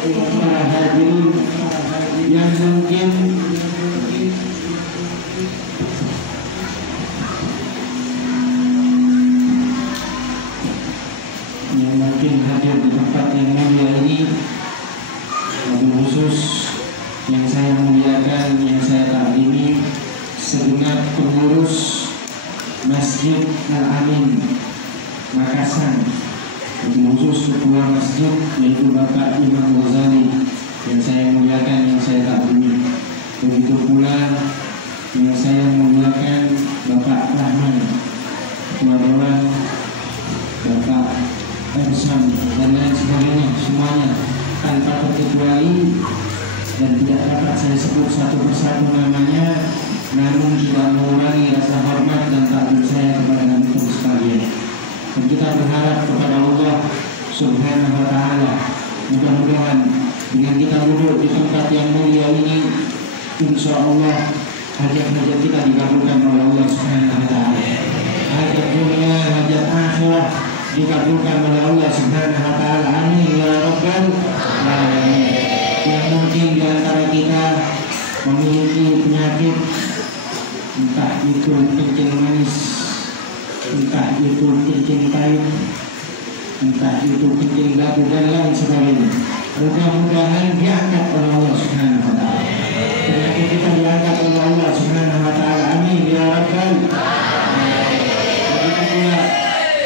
para hadirin yang mungkin hadir di tempat yang mulia ini, wabil khusus yang saya muliakan, yang saya takdimi segenap pengurus Masjid Al-Amin Makassar, wabil khusus ketua masjid yaitu Bapak Imam Ghazali yang saya muliakan, yang saya takdimi. Begitu pula yang saya muliakan Bapak Rahman, ketua dewan, Bapak Ersam dan lain sebagainya, semuanya tanpa terkecuali, dan tidak dapat saya sebut satu persatu namanya, namun tidak mengurangi rasa hormat dan takjub saya kepada antum sekalian. Dan kita berharap kepada Allah Subhanahu wa Ta'ala, mudah-mudahan dengan kita duduk di tempat yang mulia ini, insya Allah hajat-hajat kita dikabulkan oleh Allah Subhanahu wa Ta'ala. Hajat dunia, hajat akhirat dikabulkan oleh Allah Subhanahu wa Ta'ala. Amin ya rabbal alamin. Yang mungkin di antara kita memiliki penyakit, entah itu kencing manis, entah itu kencing pahit, entah itu kencing batu dan lain sebagainya, mudah-mudahan diangkat oleh Allah Subhanahu wa Ta'ala. Penyakit kita diangkat oleh Allah Subhanahu wa Ta'ala. Amin ya rabbal alamin. Begitu pula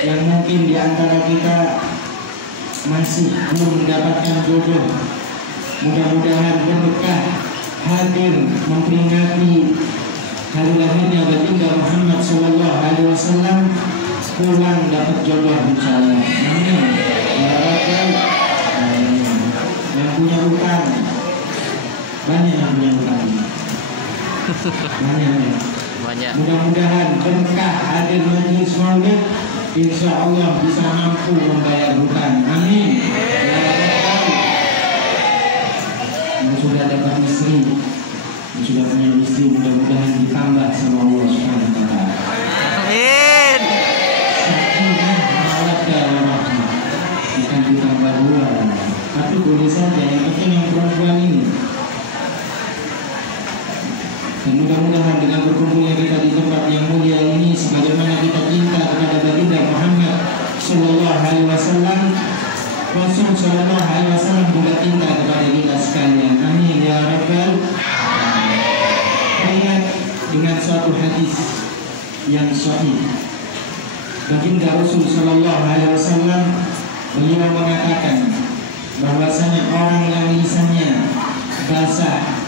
yang mungkin di antara kita masih belum mendapatkan jodoh, mudah-mudahan berkah hadir memperingati hari lahirnya baginda Muhammad sallallahu alaihi wasallam, pulang dapat jodoh insyaallah. Amin ya rabbal alamin. Yang punya utang banyak, yang punya utang banyak. Mudah-mudahan berkah hadir majelis maulid, insya Allah bisa mampu membayar hutang. Amin. Yang sudah dapat istri, yang sudah punya istri, mudah-mudahan ditambah sama Allah Subhanahu wa Ta'ala. Amin. Sakinah mawaddah warahmah, bukan ditambah dua, tapi boleh saja, yang penting yang perempuan ini. Dan mudah-mudahan dengan berkumpulnya kita di tempat yang mulia ini, sebagaimana kita cinta kepada baginda Muhammad sallallahu alaihi wasallam, Rasul sallallahu alaihi wasallam juga cinta kepada kita sekalian. Amin ya rabbal alamin. Ingat dengan suatu hadis yang sahih, baginda Rasul sallallahu alaihi wasallam beliau mengatakan bahwasanya orang yang lisannya basah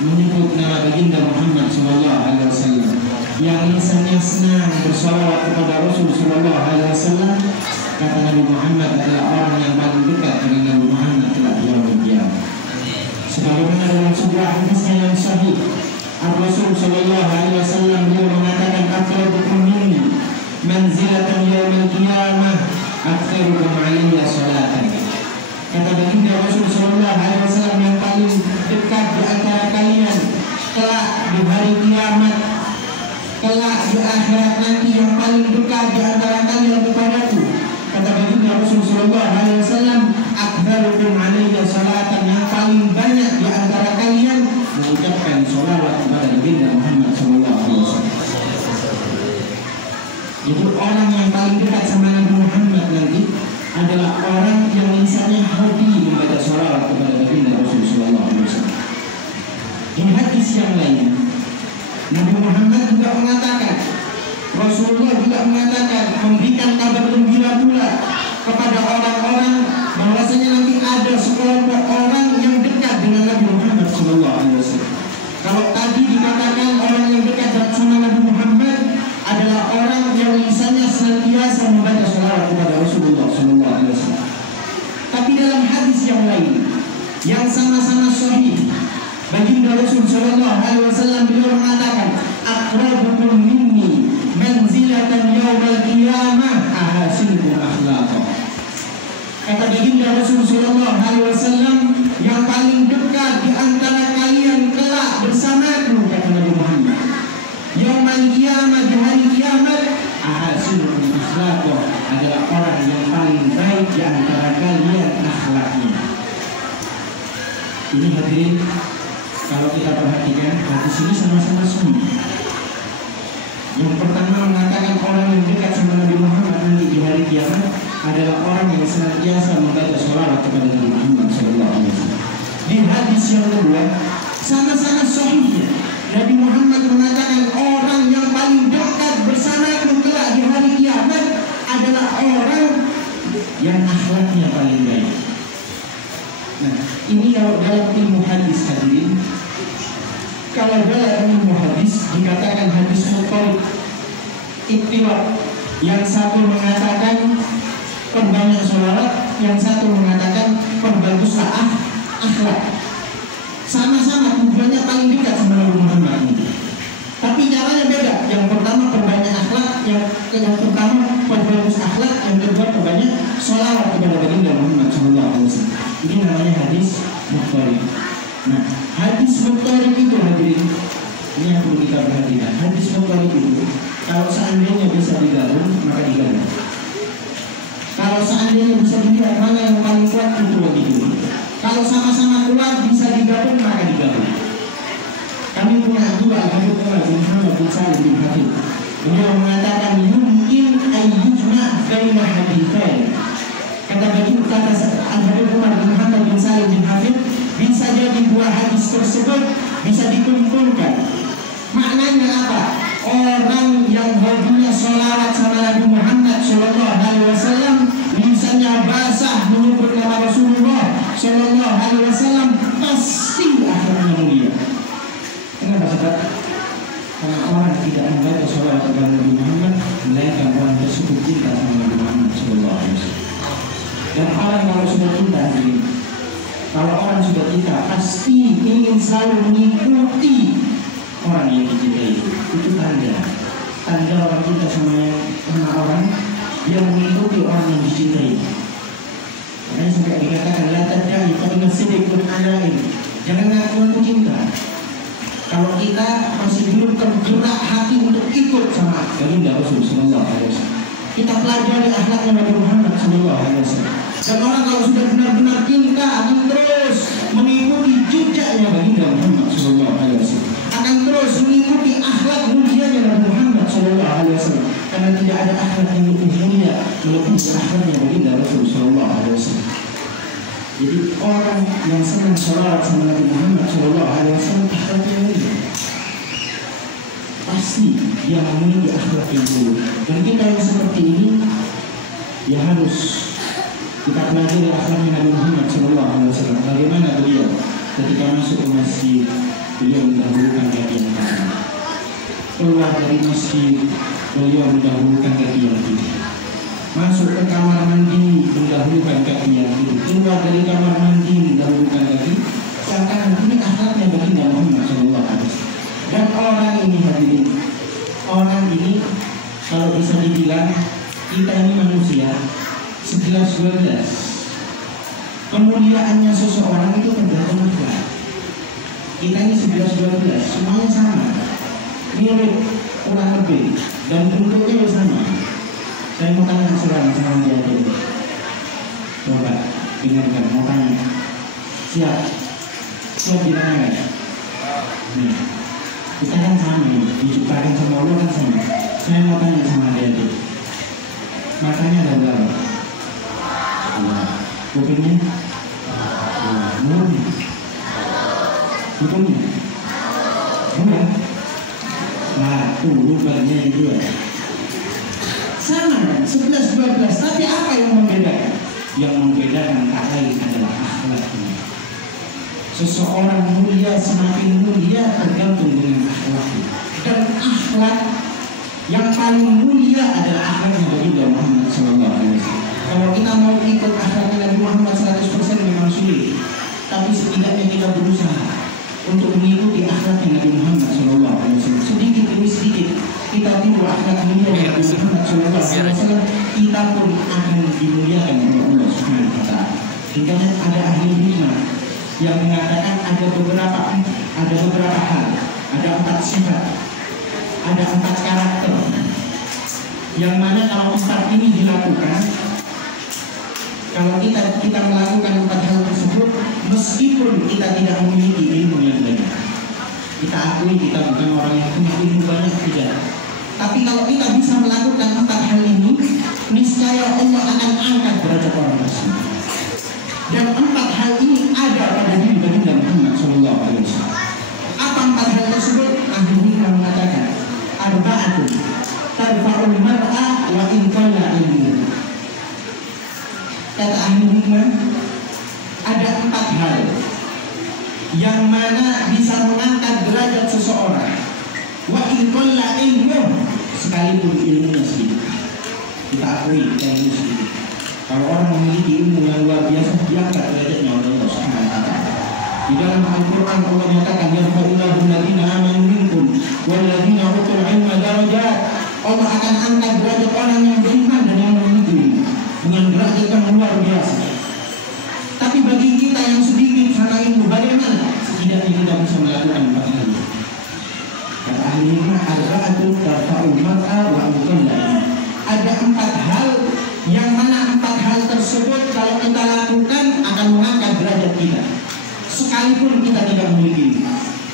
menyebut nama baginda Muhammad sallallahu alaihi wasallam, yang lisannya senang bersalawat kepada Rasul sallallahu alaihi wasallam, kata Nabi Muhammad adalah orang yang paling dekat dengan Nabi Muhammad kelak di yaumul qiyamah. Sebagaimana dalam sebuah hadis yang sahih, Rasul sallallahu alaihi wasallam beliau mengatakan, "Aqrabukum minni manzilatan yaumil qiyamah aktsarukum 'alayya salatan." Kata baginda Rasul sallallahu alaihi wasallam, yang paling dekat di antara kalian kelak di hari kiamat, kelak di akhirat nanti, yang paling dekat di antara kalian kepadaku, kata baginda Rasul sallallahu alaihi wasallam, akbarukum 'alayya salatan, yang paling banyak di antara kalian mengucapkan sholawat kepada baginda Muhammad sallallahu alaihi wasallam. Itu orang yang paling dekat sama Nabi Muhammad nanti adalah orang yang lisannya hobi membaca sholawat kepada baginda Rasul sallallahu alaihi wasallam. Di hadis yang lain, Nabi Muhammad juga mengatakan, Rasulullah juga mengatakan, memberikan kabar gembira pula kepada orang-orang bahwasanya nanti ada sekelompok orang yang dekat dengan Nabi Muhammad sallallahu alaihi wasallam. Kalau tadi dikatakan orang yang dekat sama Nabi Muhammad adalah orang yang lisannya senantiasa membaca sholawat kepada Rasulullah sallallahu alaihi wasallam. Tapi dalam hadis yang lain yang sama-sama sahih, baginda Rasul sallallahu alaihi wasallam beliau mengatakan, aqrabukum minni manzilatan yaumal qiyamah ahasinukum akhlaqan. Kata baginda Rasul sallallahu alaihi wasallam, yang paling dekat di antara kalian kelak bersamaku, kata Nabi Muhammad, yaumal qiyamah, di hari kiamat, ahasinukum akhlaqan, adalah orang yang paling baik di antara kalian akhlaknya. Ini hadirin, kalau kita perhatikan hadis ini sama-sama sunni. Yang pertama mengatakan orang yang dekat sama Nabi Muhammad nanti di hari kiamat adalah orang yang senantiasa membaca sholawat kepada Nabi Muhammad SAW. Di hadis yang kedua sama-sama sahih, Nabi Muhammad mengatakan orang yang paling dekat bersamaku kelak di hari kiamat adalah orang yang akhlaknya paling baik. Nah, ini kalau dalam ilmu hadis hadirin. Kalau dalam ilmu hadis dikatakan hadis mutlaq ittiba, yang satu mengatakan perbanyak sholawat, yang satu mengatakan perbaguslah akhlak. Sama-sama tujuannya paling dekat sama Nabi Muhammad ini. Tapi caranya beda. Yang pertama perbanyak akhlak, yang pertama perbagus akhlak, yang kedua perbanyak sholawat kepada baginda Muhammad SAW. Ini namanya hadis mutlaq. Nah, hadis mutlaq itu hadirin, ini yang perlu kita perhatikan. Hadis mutlaq itu kalau seandainya bisa digabung maka digabung. Kalau seandainya bisa dilihat mana yang paling kuat itu begitu. Kalau sama-sama kuat bisa digabung maka digabung. Kami punya dua Habib Umar bin Muhammad bin Salim bin Hafid. Beliau mengatakan yumkin ayyujma baina haditsain. Kata Habib Umar bin Muhammad bin Salim bin Hafid, bisa jadi dua hadis tersebut bisa dikumpulkan. Maknanya apa? Orang yang hobinya sholawat sama Nabi Muhammad SAW, lisannya basah menyebut nama Rasulullah SAW, pasti akhlaknya mulia. Kenapa sahabat? Karena orang tidak membaca sholawat kepada Nabi Muhammad, melainkan orang tersebut cinta sama Nabi Muhammad SAW. Dan orang kalau sudah cinta ini, kalau orang sudah cinta pasti ingin selalu mengikuti orang yang dicintai. Itu tanda orang cinta sama orang yang mengikuti orang yang dicintai. Makanya sampai dikatakan la tadai fa inna sidqul alain. Jangan ngaku cinta kalau kita masih belum tergerak hati untuk ikut sama baginda Rasul sallallahu alaihi wasallam. Kita pelajari akhlaknya Nabi Muhammad sallallahu alaihi wasallam. Dan orang kalau sudah benar-benar cinta akan terus mengikuti jejaknya baginda Muhammad sallallahu alaihi wasallam, akan terus mengikuti akhlak mulianya Nabi Muhammad sallallahu alaihi wasallam, karena tidak ada akhlak yang lebih mulia melebihi akhlaknya baginda Rasul sallallahu alaihi wasallam. Jadi orang yang senang sholawat sama Nabi Muhammad sallallahu alaihi wasallam akhlaknya mulia, pasti dia memiliki akhlak yang mulia. Dan kita yang seperti ini ya harus kita pelajari akhlaknya Nabi Muhammad SAW. Bagaimana beliau ketika masuk ke masjid, beliau mendahulukan kaki yang kanan. Keluar dari masjid, beliau mendahulukan kaki yang kiri. Masuk ke kamar mandi, mendahulukan kaki yang kiri. Keluar dari kamar mandi, mendahulukan kaki yang kanan. Ini akhlaknya baginda Muhammad SAW. Dan orang ini hadirin, orang ini kalau bisa dibilang kita ini manusia 11-12. Kemuliaannya seseorang itu tergantung akhlak. Kita ini 11-12, semuanya sama, mirip kurang lebih, dan bentuknya sama. Saya mau tanya sekarang sama dia ini. Coba dengarkan, mau tanya. Siap ditanyakan. Nih, kita kan sama, diciptakan sama Allah kan sama. Saya mau tanya sama dia ini. Matanya ada berapa? Kupingnya? Mulutnya? Hidungnya? Dua? Satu, lubangnya dua. Sama kan? 11-12. Tapi apa yang membedakan? Yang membedakan tak lain adalah akhlaknya. Seseorang mulia semakin mulia tergantung dengan akhlaknya. Dan akhlak yang paling mulia adalah akhlaknya baginda Muhammad SAW. Kalau kita mau ikut akhlaknya Nabi Muhammad 100% memang sulit, tapi setidaknya kita berusaha untuk mengikuti akhlaknya Nabi Muhammad SAW. Sedikit demi sedikit kita tiru akhlak mulia Nabi Muhammad SAW, kita pun akan dimuliakan oleh Allah Subhanahu wa Ta'ala. Jika ada ahli hikmah yang mengatakan ada beberapa hal, ada 4 sifat, ada 4 karakter, yang mana kalau 4 ini dilakukan, kalau kita melakukan 4 hal tersebut, meskipun sekalipun kita tidak memiliki ilmu yang banyak. Kita akui kita bukan orang yang punya ilmu banyak, tidak. Tapi kalau kita bisa melakukan 4 hal ini, niscaya Allah akan angkat derajat orang tersebut. Dan 4 hal ini ada pada diri baginda Muhammad SAW. Apa 4 hal tersebut? Ahli hikmah mengatakan, arba'atun tarfa'ul mar'a wa in qalla ilmu. Kata ahli hikmah, ada 4 hal yang mana bisa mengangkat derajat seseorang. Wa in qalla ilmu, sekalipun ilmunya sedikit. Kita akui ilmu sedikit. Kalau orang memiliki ilmu yang luar biasa, diangkat derajatnya oleh Allah Subhanahu wa taala. Di dalam Al-Qur'an Allah menyatakan, yarfa'ullahu alladziina aamanu minkum wal ladziina utul 'ilma darajat. Allah akan angkat derajat orang yang beriman dan yang memiliki ilmu dengan derajat yang luar biasa. Tapi bagi kita yang sedikit sama ilmu, bagaimana? Setidaknya kita bisa melakukan 4 hal. Kata ahli hikmah, arba'atun tarfa'ul mar'a wa in qalla. Ada 4 hal yang mana 4 hal tersebut kalau kita lakukan akan mengangkat derajat kita. Sekalipun kita tidak memiliki,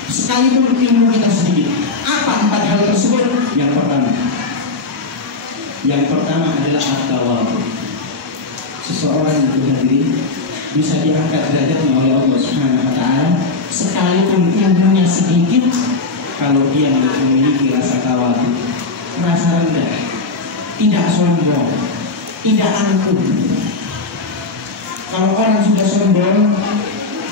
sekalipun ilmu kita sedikit. Apa 4 hal tersebut? Yang pertama adalah at-tawadhu. Seseorang itu hadirin bisa diangkat derajatnya oleh Allah Subhanahu wa taala sekalipun ilmunya sedikit, kalau dia memiliki rasa tawadhu, rasa rendah, tidak sombong, tidak angkuh. Kalau orang sudah sombong,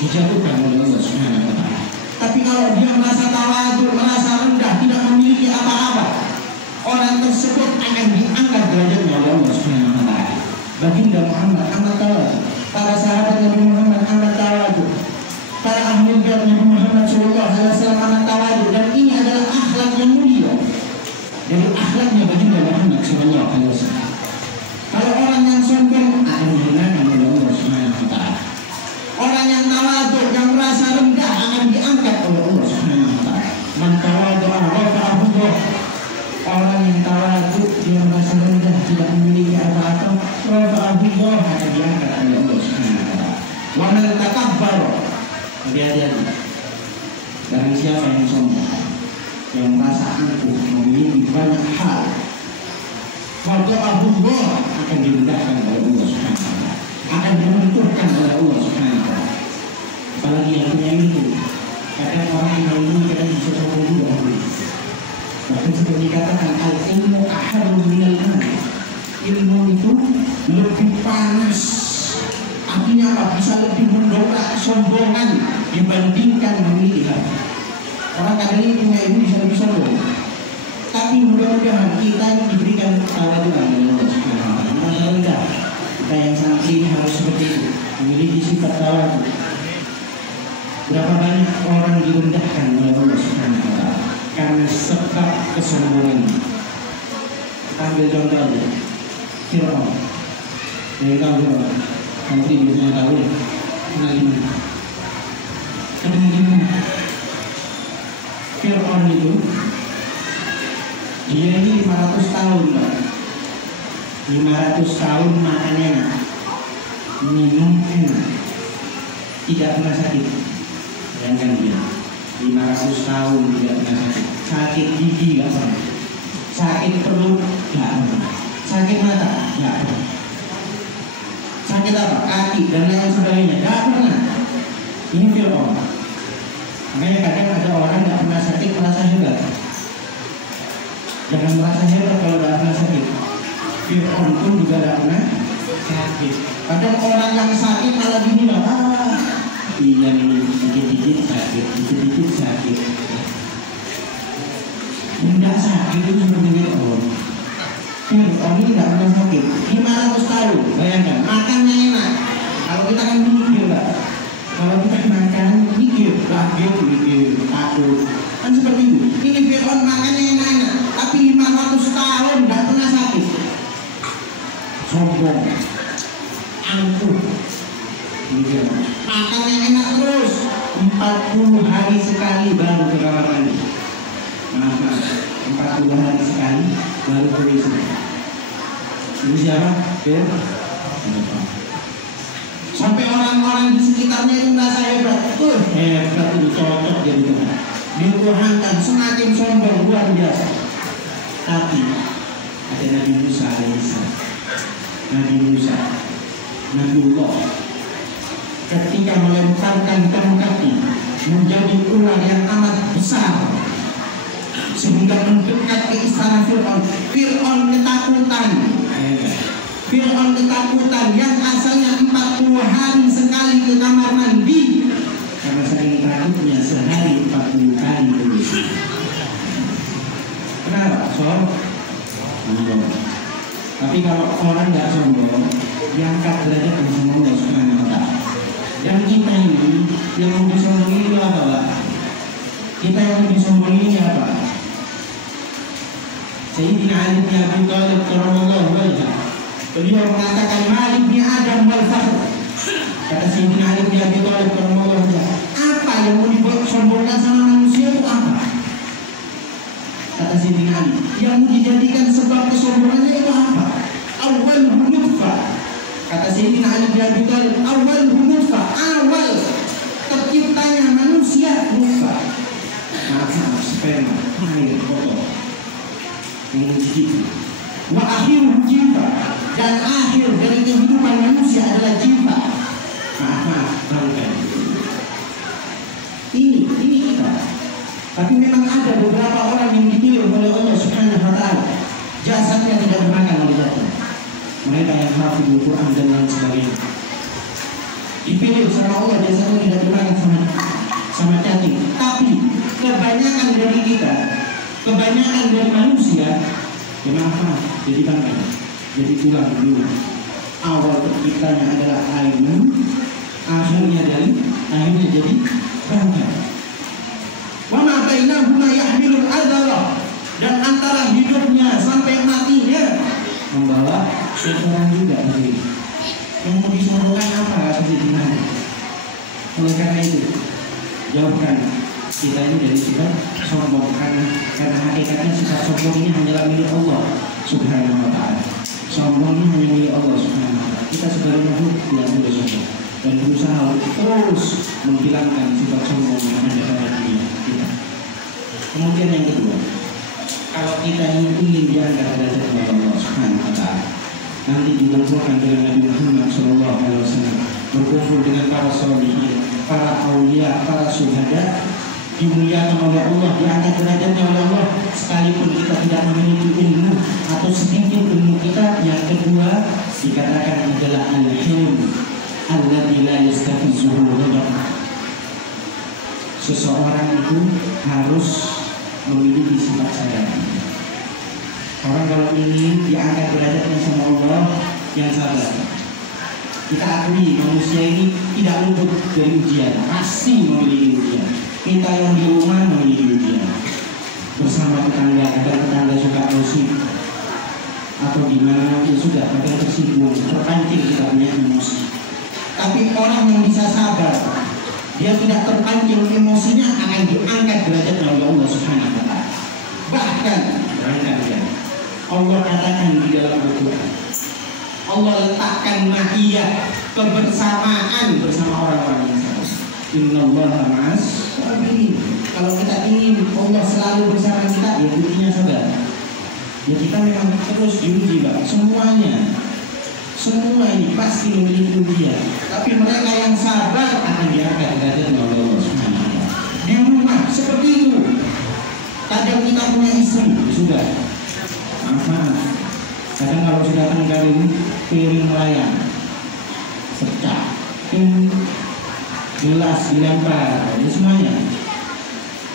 dijatuhkan oleh Allah Subhanahu wa taala. Tapi kalau dia merasa tawadhu, merasa rendah, tidak memiliki apa-apa, orang tersebut akan diangkat derajatnya oleh Allah Subhanahu wa taala. Baginda Muhammad amat tawadhu, para sahabat Nabi Muhammad amat tawadhu, para ahli bait Nabi Muhammad sallallahu alaihi wasallam amat tawadhu, dan ini adalah akhlak yang mulia dari akhlaknya baginda Muhammad sallallahu alaihi wasallam. Kalau orang yang sombong akan dihinakan oleh Allah Subhanahu wa taala. Orang yang tawadhu, yang merasa rendah, akan diangkat oleh Allah Subhanahu wa taala. Man tawadhu'a rafa'ahu Allah. Orang yang tawadhu, dia merasa rendah, tidak memiliki apa-apa, rafa'ahu Allah, akan diangkat oleh Allah Subhanahu wa taala. Wa man takabbara, hati-hati. Barang siapa yang sombong, yang merasa angkuh, memiliki banyak hal, wada'ahu Allah, akan direndahkan oleh Allah Subhanahu wa taala, akan diruntuhkan oleh Allah Subhanahu wa taala. Apalagi yang punya ilmu, kadang orang yang ilmu kadang bisa sombong juga. Bahkan seperti dikatakan, al-ilmu aharru minal ma'. Ilmu itu lebih panas, artinya apa? Bisa lebih mendongkrak kesombongan dibandingkan memiliki hati. Orang kadang ini punya ilmu bisa lebih sombong. Tapi mudah-mudahan kita ini diberikan tawadhu'an oleh Allah Subhanahu wa taala. Masa rendah, kita yang santri ini harus seperti itu, memiliki sifat tawadhu. Berapa banyak orang direndahkan oleh Allah Subhanahu wa taala karena sebab kesombongan. Kita ambil contoh aja, Fir'aun. Yang tahu Fir'aun, santri biasanya tahu ya, kenal dimana? Ketemu dimana? Fir'aun itu dia ini 500 tahun, Pak. 500 tahun makan enak, minum enak, tidak pernah sakit. Bayangkan dia 500 tahun tidak pernah sakit. Sakit gigi nggak pernah, sakit perut nggak pernah, sakit mata nggak pernah, sakit apa? Kaki dan lain sebagainya nggak pernah. Ini Fir'aun. Makanya kadang ada orang nggak pernah sakit merasa hebat. Jangan merasa hebat kalau nggak pernah sakit. Fir'aun pun juga nggak pernah sakit. Kadang orang yang sakit malah bilang, iya nih, dikit-dikit sakit, dikit-dikit sakit. Tidak sakit itu seperti Fir'aun. Fir'aun ini nggak pernah sakit. 500 tahun, bayangkan, makannya enak. Kalau kita kan mikir, Pak. Kalau kita makan, mikir, takut. Kan seperti itu. Ini Fir'aun makannya enak-enak, tapi 500 tahun nggak pernah sakit. Sombong, angkuh. Makannya enak terus, 40 hari sekali baru ke kamar mandi. Maaf, 40 hari sekali baru ke WC. Ini siapa? Sampai orang-orang di sekitarnya itu merasa hebat. dituhankan, semakin sombong luar biasa. Tapi ada Nabi Musa alaihissalam, Nabiullah, ketika melemparkan tongkatnya menjadi ular yang amat besar sehingga mendekat ke istana Fir'aun. Fir'aun ketakutan yang asalnya 40 hari sekali ke kamar mandi, karena saking takutnya sehari 40 kali begitu. Kenapa? Sombong. Tapi kalau orang nggak sombong, diangkat derajat sama Allah Subhanahu wa Ta'ala. Dan kita ini yang mau disombongi ini apa, Pak? Kita yang mau disombongi ini apa? Sayyidina Ali bin Abi Thalib radhiyallahu anhu, beliau mengatakan Malik bin Adam wal fakhr. Kata Sayyidina Ali bin Abi Thalib radhiyallahu anhu, apa yang mau disombongkan sama manusia itu apa? Kata Sayyidina Ali, yang mau dijadikan sebab kesombongannya itu apa? Awal nutfah. Kata Sayyidina Ali bin Abi Thalib, awal nutfah, awal terciptanya manusia nutfah. Maaf, sperma, air kotor. Wa akhirul jifa, dan akhir dari kehidupan manusia adalah jifa. Maaf, bangkai. Ini kita. Tapi memang ada beberapa orang yang dipilih oleh Allah Subhanahu wa Ta'ala, jasadnya tidak dimakan oleh Allah. Mereka yang hafizul Quran dan lain sebagainya, dipilih sama Allah, jasadnya tidak dimakan sama cacing. Tapi kebanyakan dari kita, kebanyakan dari manusia, kenapa jadi bangkai, jadi tulang dulu. Awal terciptanya adalah air, akhirnya jadi bangkai. Wa ma bainahuma yahmilul adara, dan antara hidupnya sampai matinya membawa seseorang juga sendiri. Yang mau disombongkan apa sebenarnya? Oleh karena itu, jauhkan kita ini dari sifat sombong, karena hakikatnya sifat sombong ini hanyalah milik Allah Subhanahu wa Ta'ala. Sombong ini hanya milik Allah Subhanahu wa Ta'ala. Kita sebagai makhluk tidak boleh sombong, dan berusaha terus menghilangkan sifat sombong yang ada pada diri kita. Kemudian yang kedua, kalau kita ingin diangkat derajat oleh Allah Subhanahu wa Ta'ala, nanti dibenturkan dengan Nabi Muhammad SAW, berkumpul dengan para sholihin, para aulia, para syuhada, dimuliakan oleh Allah, diangkat derajatnya oleh Allah, sekalipun kita tidak memiliki ilmu atau sedikit ilmu kita. Yang kedua dikatakan adalah al-hilm alladzi la yastafizuhu ghadab. Seseorang itu harus memiliki sifat sabar. Orang kalau ingin diangkat derajatnya sama Allah, yang sabar. Kita akui manusia ini tidak luput dari ujian, pasti memiliki ujian. Kita yang di rumah memiliki ujian bersama tetangga, ada tetangga suka gosip atau gimana, ya sudah, kadang tersinggung, terpancing kita punya emosi. Tapi orang yang bisa sabar, dia tidak terpancing emosinya, akan diangkat derajatnya oleh Allah Subhanahu wa Ta'ala. Bahkan Allah katakan di dalam Al-Quran, Allah letakkan ma'iyah, kebersamaan bersama orang-orang yang sabar. Innallaha ma'as sabirin. Kalau kita ingin Allah selalu bersama kita, ya kuncinya sabar. Ya kita memang terus diuji, Pak. Semua ini pasti memiliki ujian. Tapi mereka yang sabar akan diangkat derajatnya oleh Allah Subhanahu wa Ta'ala. Di rumah seperti itu. Kadang kita punya istri, sudah. Maaf. Kadang kalau sudah tenggelam piring melayang, pecah, gelas dilempar, itu semuanya.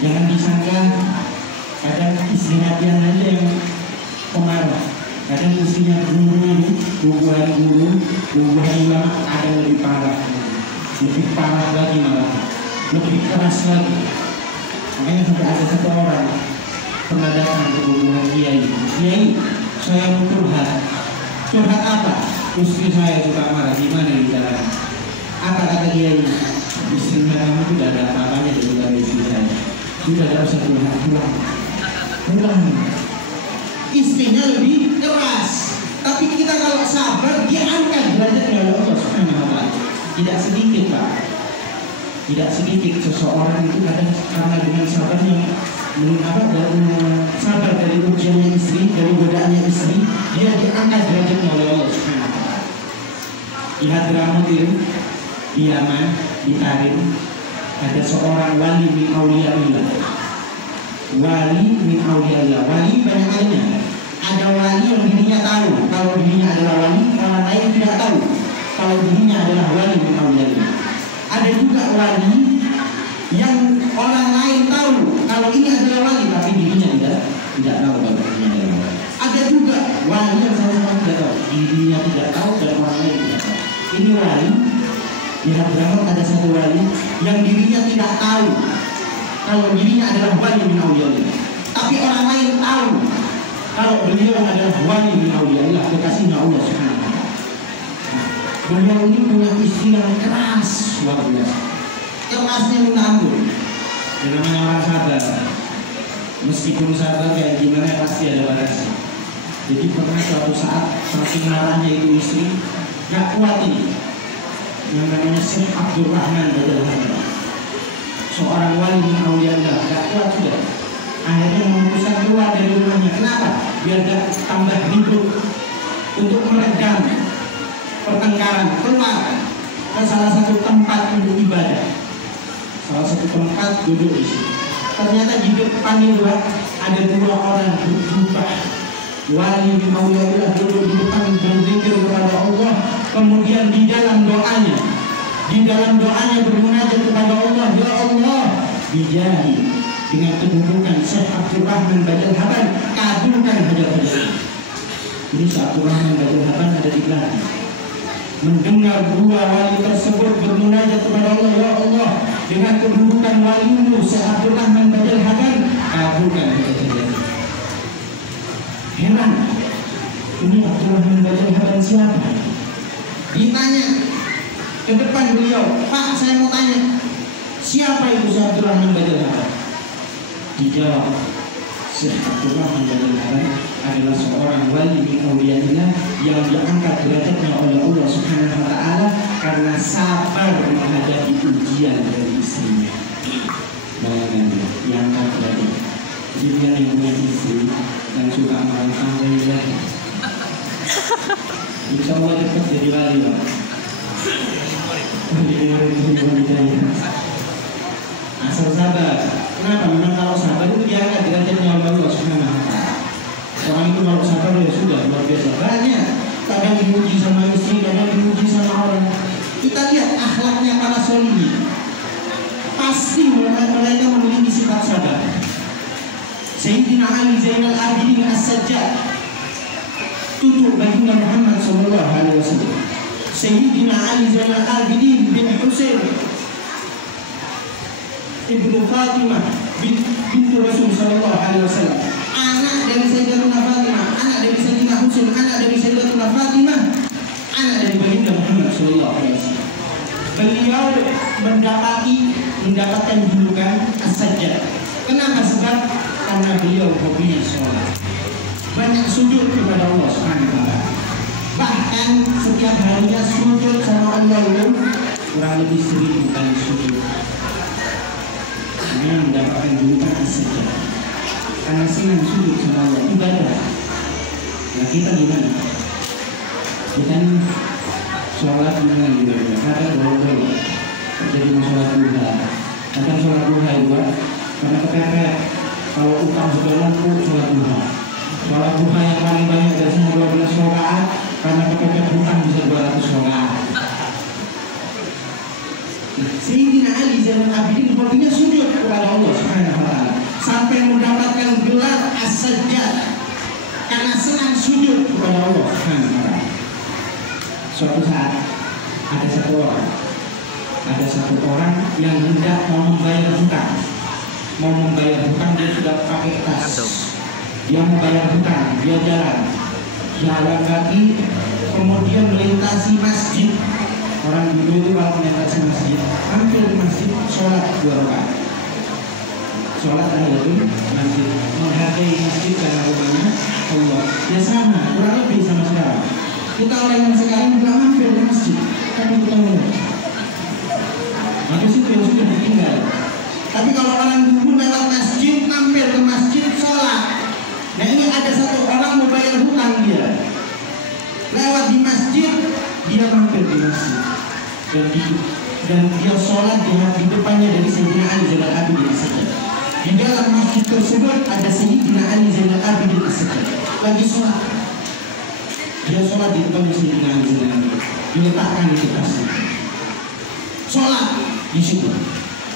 Jangan disangka kadang istri hatian aja yang pemarah. Kadang istrinya guru, bubuhan ulama, ada yang lebih parah lagi malah, lebih keras lagi. Makanya sampai ada satu orang pernah datang ke bubuhan Kiai, saya mau curhat apa? Istri saya suka marah, gimana bicara? Apa kata Kiai? Istri kamu tidak ada apa-apanya dengan istri saya. Sudah tidak usah pulang. Istrinya lebih keras, tapi kita kalau sabar, dia angkat derajatnya oleh Allah Subhanahu wa Ta'ala. Tidak sedikit, Pak. Tidak sedikit seseorang itu kadang karena dengan sabarnya sabar dari ujiannya istri, dari godaannya istri, dia diangkat derajatnya oleh Allah Subhanahu wa Ta'ala. Di Hadramaut, di Yaman, di Tarim, ada seorang wali min auliyaillah. Wali min auliyaillah. Wali banyak halnya. Ada wali yang dirinya tahu kalau dirinya adalah wali, orang lain tidak tahu kalau dirinya adalah wali min auliyaillah. Ada juga wali yang orang lain tahu kalau ini adalah wali, tapi dirinya tidak tahu kalau dirinya adalah wali. Ada juga wali yang sama-sama tidak tahu, dirinya tidak tahu dan orang lain tidak tahu. Ini wali. Di Hadramaut ada satu wali yang dirinya tidak tahu kalau dirinya adalah wali min auliyaillah, tapi orang lain tahu kalau beliau adalah wali min auliyaillah, kekasihnya Allah Subhanahu wa Ta'ala. Beliau ini punya istri yang keras, luar biasa. Kerasnya minta ampun. Yang namanya orang sabar, meskipun sabar kayak gimana pasti ada batasnya. Jadi pernah suatu saat saking marahnya itu istri gak kuat ini, yang namanya Syekh Abdul Rahman Badal Habib, seorang wali min auliyaillah, gak kuat sudah. Akhirnya memutuskan keluar dari rumahnya. Kenapa? Biar gak tambah ribut. Untuk meredam pertengkaran, keluar ke salah satu tempat untuk ibadah, salah satu tempat duduk di situ. Ternyata di depan itu ada dua orang berjubah wali min auliyaillah duduk di depan berzikir kepada Allah. Kemudian di dalam doanya bermunajat kepada Allah, ya Allah, bijahi, dengan kedudukan Syekh Abdul Rahman Badal Habib, kabulkan hajat-hajat. Ini Syekh Abdul Rahman Badal Habib ada di belakang. Mendengar dua wali tersebut bermunajat kepada Allah, ya Allah, dengan kedudukan walimu Syekh Abdul Rahman Badal Habib, kabulkan hajat-hajat. Heran, ini Abdul Rahman Badal Habib siapa? Ditanya ke depan beliau, Pak, saya mau tanya, siapa itu Syekh Abdul Rahman Badal Habib? Dijawab, Syekh Abdul Rahman Badal Habib adalah seorang wali min auliyaillah yang diangkat derajatnya oleh Allah Subhanahu wa Ta'ala karena sabar menghadapi ujian dari istrinya. Bayangkan, diangkat derajat. Jadi dia yang punya istri dan suka melakukan ibadah, insya Allah cepat jadi wali, Pak. Asal sabar. Kenapa? Memang kalau sabar itu diangkat derajatnya oleh Allah Subhanahu wa Ta'ala. Orang itu kalau sabar ya sudah luar biasa. Banyak kadang diuji sama istri, kadang diuji sama orang. Kita lihat akhlaknya para solihin, pasti mereka memiliki sifat sabar. Sayyidina Ali Zainal Abidin As-Sajjad, tutup baginda Muhammad sallallahu alaihi wasallam. Sayyidina Ali Zainal Abidin bin Husain ibnu Fatimah bintu Rasul sallallahu alaihi wasallam, anak dari Sayyidatuna Fatimah, anak dari Sayyidina Husain, anak dari Sayyidatuna Fatimah, anak dari baginda Muhammad sallallahu alaihi wasallam. Beliau mendapatkan julukan As-Sajjad. Kenapa? Sebab karena beliau hobinya sholat, banyak sujud kepada Allah Subhanahu wa Ta'ala. Bahkan setiap harinya sujud sama Allah itu kurang lebih 1000 kali sujud. Ini mendapatkan julukan As-Sajjad karena senang sujud sama Allah, ibadah. Nah kita gimana? Kita sholat dengan ibadah. Kadang bolong-bolong jadi sholat duha. Kadang sholat duha juga karena kepepet. Kalau utang sudah mampu, sholat duha. Sholat duha yang paling banyak dari semua 12 rakaat, karena kepepet hutang bisa 200 rakaat. Sayyidina Ali Zainal Abidin hobinya sujud kepada Allah Subhanahu wa Ta'ala sampai mendapatkan gelar As-Sajjad karena senang sujud kepada Allah Subhanahu wa Ta'ala. Suatu saat ada satu orang yang hendak mau membayar hutang. Dia sudah pakai tas. Dia membayar hutang, dia jalan kaki, kemudian melintasi masjid. Orang dulu itu kalau melintasi masjid, hampir di masjid sholat 2 rakaat. Sholat tahiyatul masjid, menghargai masjid karena rumahnya Allah. Ya sama, kurang lebih sama sekarang. Kita orang yang sekarang juga hampir di masjid, tapi kita mulai Habis itu yang sudah ditinggal. Tapi kalau orang dulu lewat masjid, mampir ke masjid, sholat. Nah ini ada satu orang mau bayar hutang dia. Lewat di masjid, dia mampir di masjid. Dan dia sholat di depannya dari Sayyidina Ali Zainal Abidin saja. Di dalam masjid tersebut ada Sayyidina Ali Zainal Abidin saja. Lagi sholat. Dia sholat di depannya Sayyidina Ali Zainal Abidin. Diletakkan di tasnya. Sholat di situ.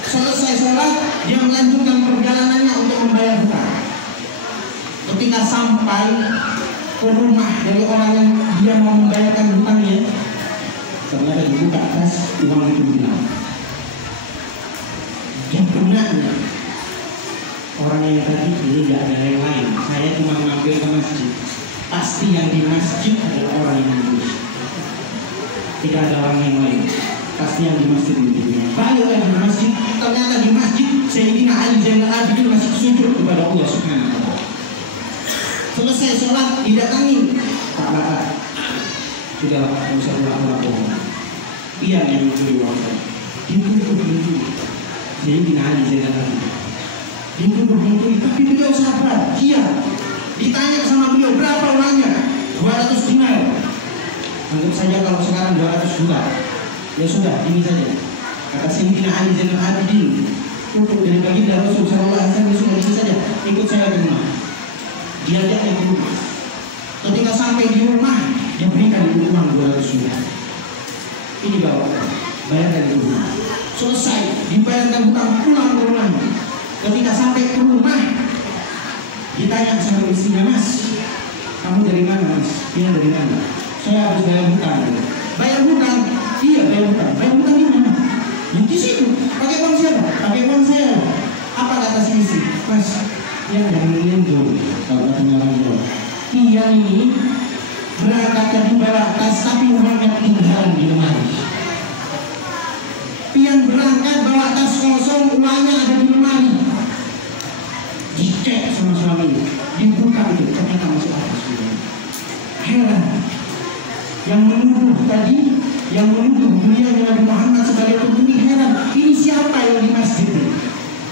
Selesai sholat, dia melanjutkan perjalanannya untuk membayar hutang. Ketika sampai ke rumah dari orang yang dia mau membayarkan hutangnya, ternyata dibuka atas uang itu hilang. Yang benarnya orang yang tadi ini tidak ada yang lain. Saya cuma mampir ke masjid. Pasti yang di masjid adalah orang yang lulus. Tidak ada orang yang lain. Pasti yang di masjid itu. Balik lagi di masjid. Ternyata di masjid Sayyidina Ali Zainal Abidin masih sujud kepada Allah Subhanahu wa Ta'ala. Selesai sholat didatangi Pak Bapak. Sudah tidak usah pulang-pulang. Iya yang mencuri uang saya. Dituduh Sayyidina Ali Zainal Abidin. Dituduh tapi beliau sabar. Iya. Ditanya sama beliau berapa uangnya? 200 dinar. Anggap saja kalau sekarang 200 juta. Ya sudah, ini saja. Kata Sayyidina Ali Zainal Abidin, untuk dari baginda Rasul sallallahu alaihi wasallam, sudah ini saja. Ikut saya ke rumah. Diajaknya ke rumah. Ketika sampai di rumah, diberikan di rumah 200 juta. Ini bawa, bayarkan di rumah. Selesai, dibayarkan hutang, pulang ke rumah. Ketika sampai ke rumah, ditanya sama istrinya, Mas, kamu dari mana, Mas? Dia dari mana? Saya harus bayar hutang. Bayar hutang? Iya, bayar hutang. Bayar hutang di mana? Di situ. Pakai uang siapa? Pakai uang saya. Apa kata si istri? Mas, yang menyentuh. Kalau katanya orang Jawa. Iya ini berangkat tadi bawa tas, tapi uangnya tinggal di lemari. Pian berangkat bawa tas kosong, uangnya ada di lemari. Dicek sama suami, dibuka itu, ternyata masuk atas. Heran. Yang menuduh tadi, yang menuduh beliau Nabi Muhammad sebagai pembunuh, heran. Ini siapa yang di masjid ini?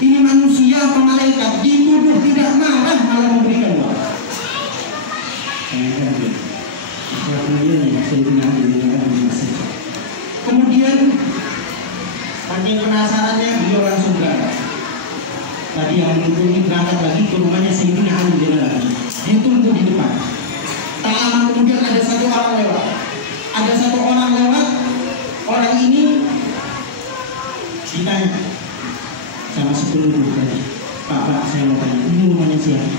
Ini manusia apa malaikat? Dituduh tidak marah, malah memberikan uang. Kemudian saking penasarannya beliau langsung berangkat. Tadi yang menuduh ini berangkat lagi ke rumahnya Sayyidina Ali Zainal Abidin. Ditunggu di depan. Tak lama kemudian ada satu orang lewat. Ada satu orang lewat. Orang ini ditanya sama si penuduh tadi, Pak, saya mau tanya, ini rumahnya siapa?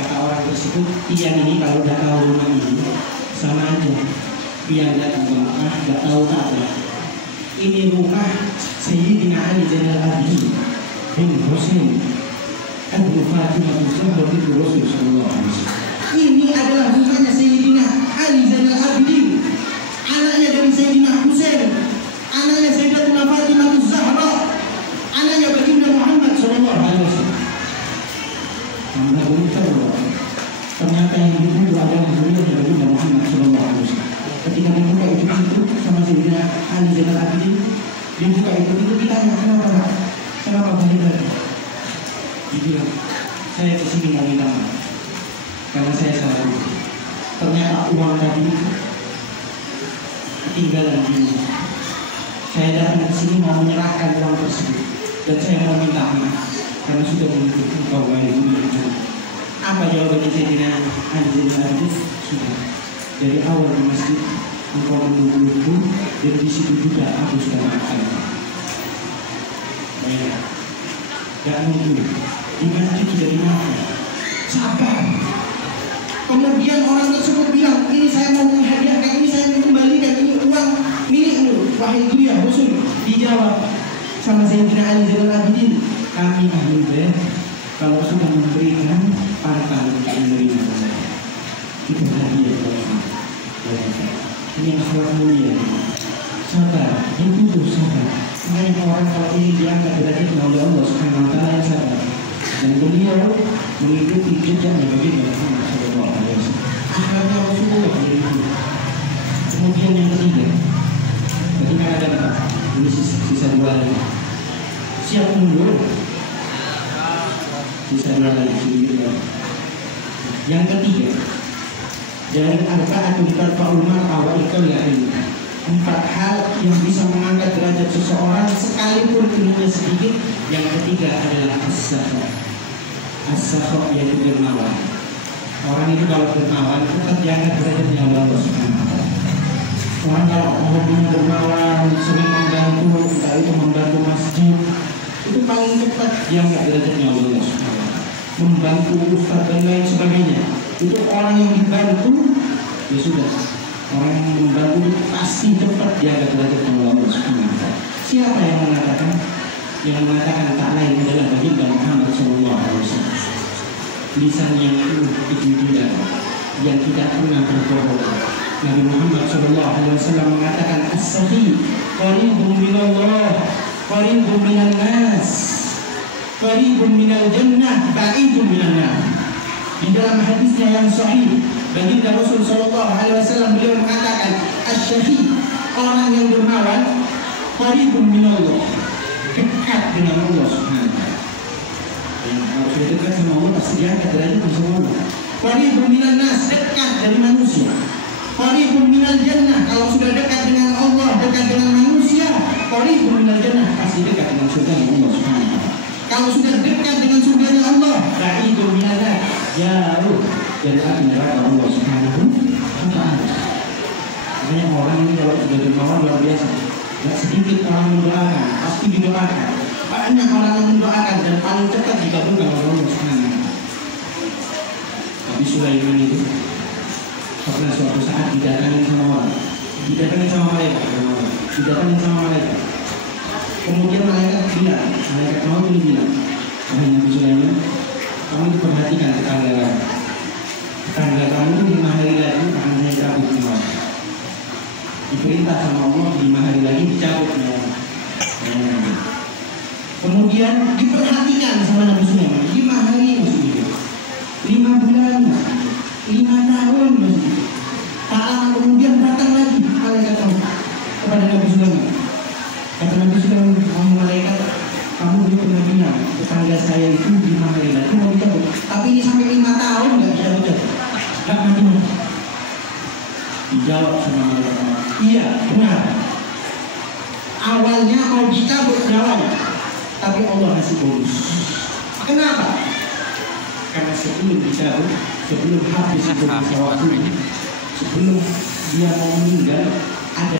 Kata orang tersebut, Pian ini kalau udah tahu rumah ini sama aja. Pian nggak tahu apa. Ini rumah Sayyidina Ali Zainal Abidin bin Husain Abu Fatimah Zahra binti Rasul sallallahu alaihi wasallam. Ini adalah rumahnya Sayyidina Ali Zainal Abidin, anaknya dari Sayyidina Husain, anaknya Sayyidatuna Fatimah Zahra, anaknya baginda Muhammad sallallahu alaihi wasallam. Ternyata yang dibunuh adalah beliau baginda Muhammad sallallahu alaihi wasallam. Ketika dibuka itu sama Sayyidina Ali Zainal Abidin, dibuka itu ditanya kenapa balik lagi? Dibilang, saya kesini mau minta maaf karena saya salah. Ternyata uang tadi ketinggalan di rumah. Saya datang ke sini mau menyerahkan uang tersebut dan saya mau minta maaf karena sudah menuntut engkau wahai dunia. Apa jawabannya Sayyidina Ali Zainal Abidin? Sudah dari awal di masjid engkau menunggu dan di situ juga aku sudah maafkan. Baik, gak nunggu di masjid sudah dimaafkan. Sabar. Kemudian orang tersebut bilang, ini saya mau menghadiahkan, ini saya mau kembalikan, ini uang milikmu wahai dunia Rasul. Dijawab sama Sayyidina Ali Zainal Abidin, kami ahli bait kalau sudah memberikan pantang untuk menerima saya. Itu hadiah ini akhlak mulia. Sabar, itu sabar. Makanya orang kalau ini diangkat derajat oleh Allah Subhanahu wa Ta'ala yang sabar. Dan beliau mengikuti jejaknya baginda Muhammad sallallahu alaihi wasallam. Akhlaknya Rasulullah. Kemudian yang ketiga, ketika ada Siap mundur? Bisa dua lagi sedikit ya. Yang ketiga, dari arba'atun tarfa'ul mar'a wa ikal ya'in. 4 hal yang bisa mengangkat derajat seseorang sekalipun ilmunya sedikit. Yang ketiga adalah as-sakha. As-sakha yaitu dermawan. Orang itu kalau dermawan tetap diangkat derajatnya oleh Allah Subhanahu wa ta'ala. Orang kalau hobinya dermawan, sering membantu, entah itu membantu masjid, itu paling cepat diangkat derajatnya oleh Allah Subhanahu wa ta'ala. Membantu ustaz dan lain sebagainya, itu orang yang dibantu ya sudah, orang yang membantu itu pasti cepat diangkat derajatnya oleh Allah Subhanahu wa ta'ala. Siapa yang mengatakan? Yang mengatakan tak lain adalah baginda Muhammad SAW. Lisan yang kejujuran, yang tidak pernah berbohong. Nabi Muhammad SAW mengatakan as-sakhi qaribun minallah, qaribun minan nas, qaribun minal jannah, ba'idun minan nar. Di dalam hadisnya yang sahih, baginda Rasul SAW beliau mengatakan as-sakhi, orang yang dermawan, qaribun minallah, dekat dengan Allah Subhanahu wa ta'ala. Kalau sudah dekat sama Allah pasti diangkat derajat sama Allah. Qaribun minan nas, dekat dari manusia. Qaribun minal jannah, kalau sudah dekat dengan Allah, dekat dengan manusia, qaribun minal jannah, pasti dekat dengan surga Allah Subhanahu wa ta'ala. Kalau sudah dekat dengan surga Allah, ba'idun minan nar, jauh dari api neraka Allah Subhanahu wa ta'ala. Makanya orang ini kalau sudah dermawan luar biasa. Tidak sedikit orang mendoakan, pasti didoakan. Banyak orang yang mendoakan dan paling cepat dikabulkan oleh Allah Subhanahu wa ta'ala. Nabi Sulaiman itu pernah suatu saat didatangin sama orang, didatangin sama malaikat. Kemudian malaikat mau bilang, wahai Nabi Sulaiman, kamu itu perhatikan tetangga kamu itu 5 hari lagi akan saya cabut nyawa. Diperintah sama Allah 5 hari lagi dicabut nyawa. Kemudian diperhatikan sama Nabi Sulaiman 5 hari maksudnya, 5 bulan, 5 tahun maksudnya. Tak lama kemudian datang lagi malaikat kepada Nabi Sulaiman. Kata Nabi Sulaiman, kamu malaikat, kamu dulu pernah bilang tetangga saya itu 5 hari lagi mau dicabut, tapi ini sampai 5 tahun nggak dicabut. Gak mati. Dijawab sama malaikat, iya benar. Awalnya mau dicabut nyawanya, tapi Allah kasih bonus. Kenapa? Karena sebelum dicabut, sebelum habis waktu, sebelum dia mau meninggal, ada